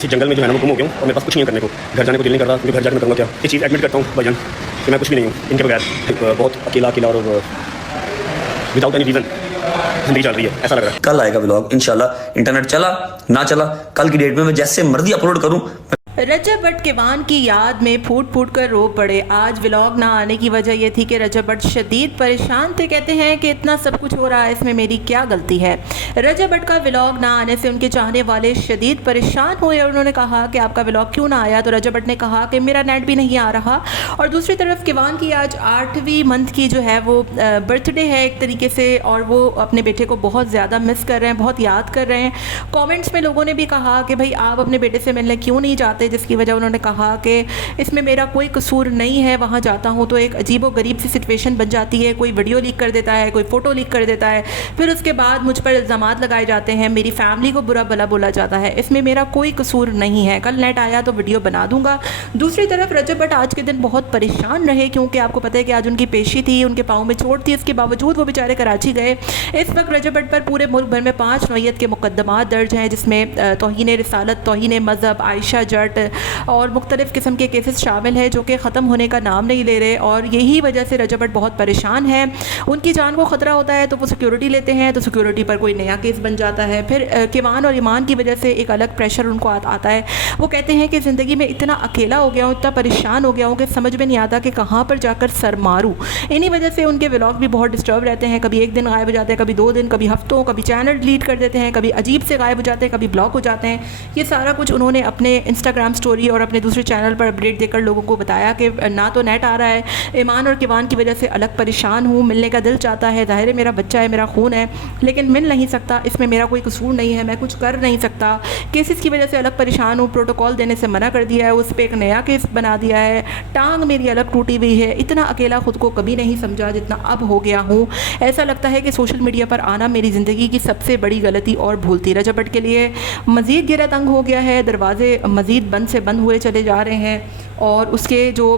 इस जंगल में जो है ना मैं गुम हो गया हूँ और मेरे पास कुछ नहीं है करने को। घर जाने को दिल नहीं कर रहा, क्योंकि घर जाकर मैं करूँगा क्या। ये चीज़ एडमिट करता हूँ भाईजान कि मैं कुछ भी नहीं हूँ इनके बगैर। एक बहुत अकेला अकेला और विदाउट एनी रीज़न जिंदगी चल रही है, ऐसा लग रहा है। कल आएगा व्लॉग इंशाल्लाह। इंटरनेट चला ना चला, कल की डेट में मैं जैसे मर्जी अपलोड करूँ। रजब भट्ट केवान की याद में फूट फूट कर रो पड़े। आज व्लॉग ना आने की वजह यह थी कि रजब भट्ट शदीद परेशान थे। कहते हैं कि इतना सब कुछ हो रहा है, इसमें मेरी क्या गलती है। रजब भट्ट का व्लॉग ना आने से उनके चाहने वाले शदीद परेशान हुए और उन्होंने कहा कि आपका व्लॉग क्यों ना आया। तो रजब भट्ट ने कहा कि मेरा नेट भी नहीं आ रहा। और दूसरी तरफ केवान की आज 8वीं मंथ की जो है वो बर्थडे है एक तरीके से, और वो अपने बेटे को बहुत ज़्यादा मिस कर रहे हैं, बहुत याद कर रहे हैं। कॉमेंट्स में लोगों ने भी कहा कि भाई आप अपने बेटे से मिलने क्यों नहीं जाते, जिसकी वजह उन्होंने कहा कि इसमें मेरा कोई कसूर नहीं है। वहाँ जाता हूँ तो एक अजीब व गरीब सी सिचुएशन बन जाती है, कोई वीडियो लीक कर देता है, कोई फ़ोटो लीक कर देता है, फिर उसके बाद मुझ पर इल्ज़ामात लगाए जाते हैं, मेरी फैमिली को बुरा भला बोला जाता है। इसमें मेरा कोई कसूर नहीं है। कल नेट आया तो वीडियो बना दूंगा। दूसरी तरफ रजब भट्ट आज के दिन बहुत परेशान रहे, क्योंकि आपको पता है कि आज उनकी पेशी थी, उनके पाँव में चोट थी, इसके बावजूद वो बेचारे कराची गए। इस वक्त रजब भट्ट पर पूरे मुल्क भर में 5 नौयत के मुकदमात दर्ज हैं, जिसमें तौहीन रिसालत, तौहीन मज़हब, आयशा जट और मुख्तलिफ़ किस्म के केसेस शामिल हैं, जो कि ख़त्म होने का नाम नहीं ले रहे। और यही वजह से रजब भट्ट बहुत परेशान है। उनकी जान को ख़तरा होता है तो वो सिक्योरिटी लेते हैं, तो सिक्योरिटी पर कोई नया केस बन जाता है। फिर केवान और ईमान की वजह से एक अलग प्रेशर उनको आता है। वो कहते हैं कि ज़िंदगी में इतना अकेला हो गया हूँ, इतना परेशान हो गया हूँ कि समझ में नहीं आता कि कहाँ पर जाकर सर मारूँ। इन्हीं वजह से उनके व्लॉग भी बहुत डिस्टर्ब रहते हैं। कभी एक दिन गायब हो जाते हैं, कभी 2 दिन, कभी हफ्तों, कभी चैनल डिलीट कर देते हैं, कभी अजीब से गायब हो जाते हैं, कभी ब्लॉक हो जाते हैं। ये सारा कुछ उन्होंने अपने इंस्टाग्राम स्टोरी और अपने दूसरे चैनल पर अपडेट देकर लोगों को बताया कि ना तो नेट आ रहा है, ईमान और केवान की वजह से अलग परेशान हूँ, मिलने का दिल चाहता है, ज़ाहिर है मेरा बच्चा है, मेरा खून है, लेकिन मिल नहीं सकता। इसमें मेरा कोई कसूर नहीं है, मैं कुछ कर नहीं सकता। केसेस की वजह से अलग परेशान हूँ, प्रोटोकॉल देने से मना कर दिया है, उस पर एक नया केस बना दिया है, टांग मेरी अलग टूटी हुई है। इतना अकेला खुद को कभी नहीं समझा जितना अब हो गया हूँ। ऐसा लगता है कि सोशल मीडिया पर आना मेरी ज़िंदगी की सबसे बड़ी गलती और भूल थी। रजब भट्ट के लिए मज़ीद गिरा तंग हो गया है, दरवाजे मज़ीद बंद से बंद हुए चले जा रहे हैं, और उसके जो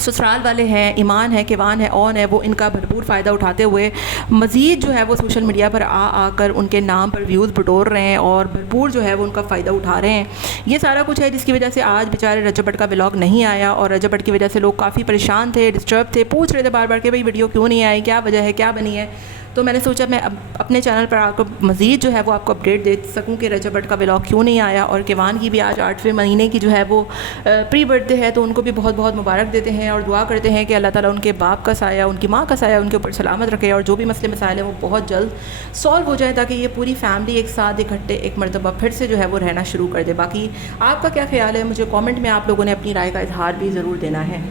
ससुराल वाले हैं, ईमान है, केवान है, ऑन है, वो इनका भरपूर फ़ायदा उठाते हुए मज़ीद जो है वो सोशल मीडिया पर आकर उनके नाम पर व्यूज़ बटोर रहे हैं और भरपूर जो है वो उनका फ़ायदा उठा रहे हैं। ये सारा कुछ है जिसकी वजह से आज बेचारे रजब भट्ट का व्लॉग नहीं आया, और रजब भट्ट की वजह से लोग काफ़ी परेशान थे, डिस्टर्ब थे, पूछ रहे थे बार बार कि भाई वीडियो क्यों नहीं आई, क्या वजह है, क्या बनी है। तो मैंने सोचा मैं अब अपने चैनल पर आकर मज़ीद जो है वो आपको अपडेट दे सकूं कि रजब भट्ट का व्लॉग क्यों नहीं आया। और केवान की भी आज 8वें महीने की जो है वो प्री बर्थडे है, तो उनको भी बहुत बहुत मुबारक देते हैं और दुआ करते हैं कि अल्लाह ताला उनके बाप का साया, उनकी माँ का साया उनके ऊपर सलामत रखे, और जो भी मसले मसाइल हैं वो बहुत जल्द सॉल्व हो जाए, ताकि ये पूरी फैमिली एक साथ इकट्ठे एक मरतबा फिर से जो है वो रहना शुरू कर दे। बाकी आपका क्या ख्याल है, मुझे कॉमेंट में आप लोगों ने अपनी राय का इजहार भी ज़रूर देना है।